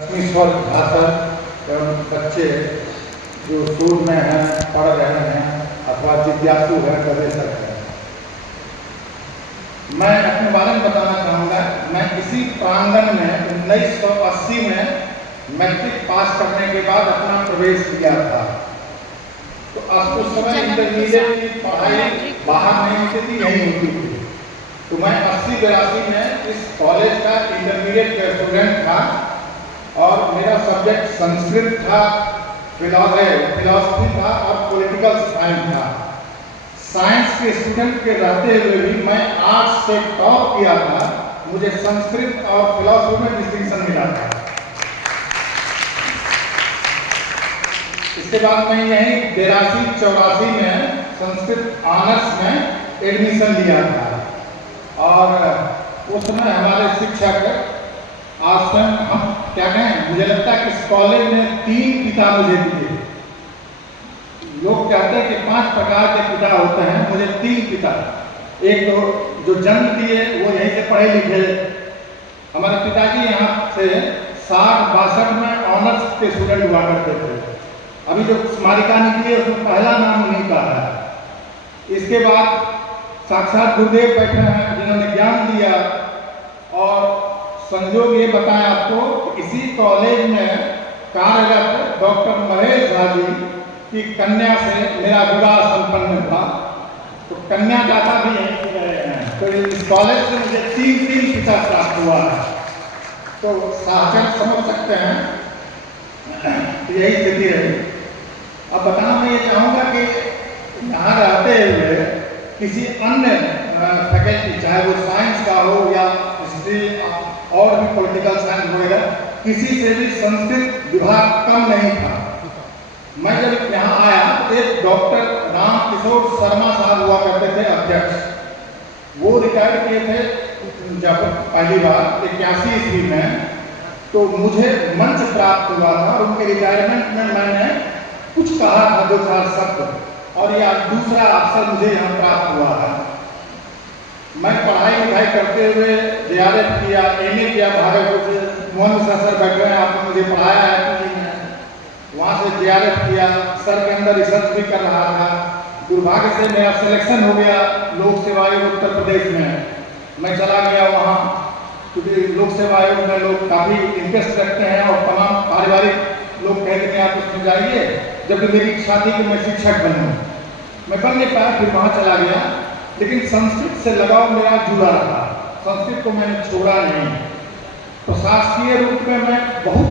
स्वर छात्र एवं बच्चे जो स्कूल में हैं, पढ़ रहे हैं अथवा जिज्ञासु है, गवेषक है, मैं अपने बारे में बताना चाहूँगा। मैं इसी प्रांगण में 1980 में मैट्रिक पास करने के बाद अपना प्रवेश किया था। तो उस समय इंटरमीडिएट की पढ़ाई बाहर नहीं होती थी, यहीं होती थी। तो मैं 80-82 में इस कॉलेज का इंटरमीडिएट का स्टूडेंट था और मेरा सब्जेक्ट संस्कृत था, फिलॉसफी था और पॉलिटिकल साइंस था। साइंस के स्टूडेंट के रहते हुए भी मैं आर्ट्स से टॉप किया था। मुझे संस्कृत और फिलॉसफी में डिस्टिंक्शन मिला था। इसके बाद मैं यही 83-84 में संस्कृत ऑनर्स में एडमिशन लिया था और उस समय हमारे शिक्षक आज हम क्या कहें, मुझे लगता है कि इस कॉलेज में 3 पिता मुझे दिए। लोग कहते हैं कि 5 प्रकार के पिता होते हैं, मुझे 3 पिता। एक तो जो जन्म दिए वो यहीं से पढ़े लिखे। हमारे पिताजी यहाँ से 60-62 में ऑनर्स के स्टूडेंट हुआ करते थे। अभी जो स्मारिका निकली है उसमें पहला नाम उन्हीं का है। इसके बाद साक्षात गुरुदेव बैठे हैं जिन्होंने ज्ञान दिया। और संयोग ये बताया आपको कि इसी कॉलेज में कार्यरत डॉक्टर महेश झा जी की कन्या से मेरा विवाह संपन्न था। तो कन्या दाता भी यहीं से रहे हैं। तो इस कॉलेज से मुझे 3 पिता प्राप्त हुआ है। तो साक्षात समझ सकते हैं, तो यही स्थिति रही। अब बताना मैं ये चाहूँगा कि यहाँ रहते हुए किसी अन्य फैकल्टी, चाहे वो साइंस का हो या हिस्ट्री और भी पॉलिटिकल साइंस वगैरह, किसी से भी संस्कृत विभाग कम नहीं था। मैं जब यहाँ आया तो एक डॉक्टर राम किशोर शर्मा साहब हुआ करते थे अध्यक्ष। वो रिटायर किए थे जब पहली बार 81 ईस्वी में। तो मुझे मंच प्राप्त हुआ था और उनके रिटायरमेंट में मैंने कुछ कहा था, 2-4 शब्द, और यह दूसरा अवसर मुझे यहाँ प्राप्त हुआ है। मैं पढ़ाई लिखाई करते हुए JRF किया, MA किया भागलपुर से। मोहन मिश्रा सर बैठे हैं, आपने मुझे पढ़ाया है कि नहीं है। वहाँ से JRF किया, सर के अंदर रिसर्च भी कर रहा था। दुर्भाग्य से मेरा सिलेक्शन हो गया लोक सेवा आयोग उत्तर प्रदेश में। मैं चला गया वहाँ, क्योंकि लोक सेवा आयोग में लोग काफ़ी इंटरेस्ट रखते हैं और तमाम पारिवारिक लोग कहते हैं आप उसमें जाइए। जब मेरी इच्छा थी कि मैं शिक्षक बनूँ, मैं बन नहीं पाया, फिर वहाँ चला गया। लेकिन संस्कृत से लगाव मेरा जुड़ा रहा। संस्कृत को मैंने छोड़ा नहीं। प्रशासकीय रूप में मैं बहुत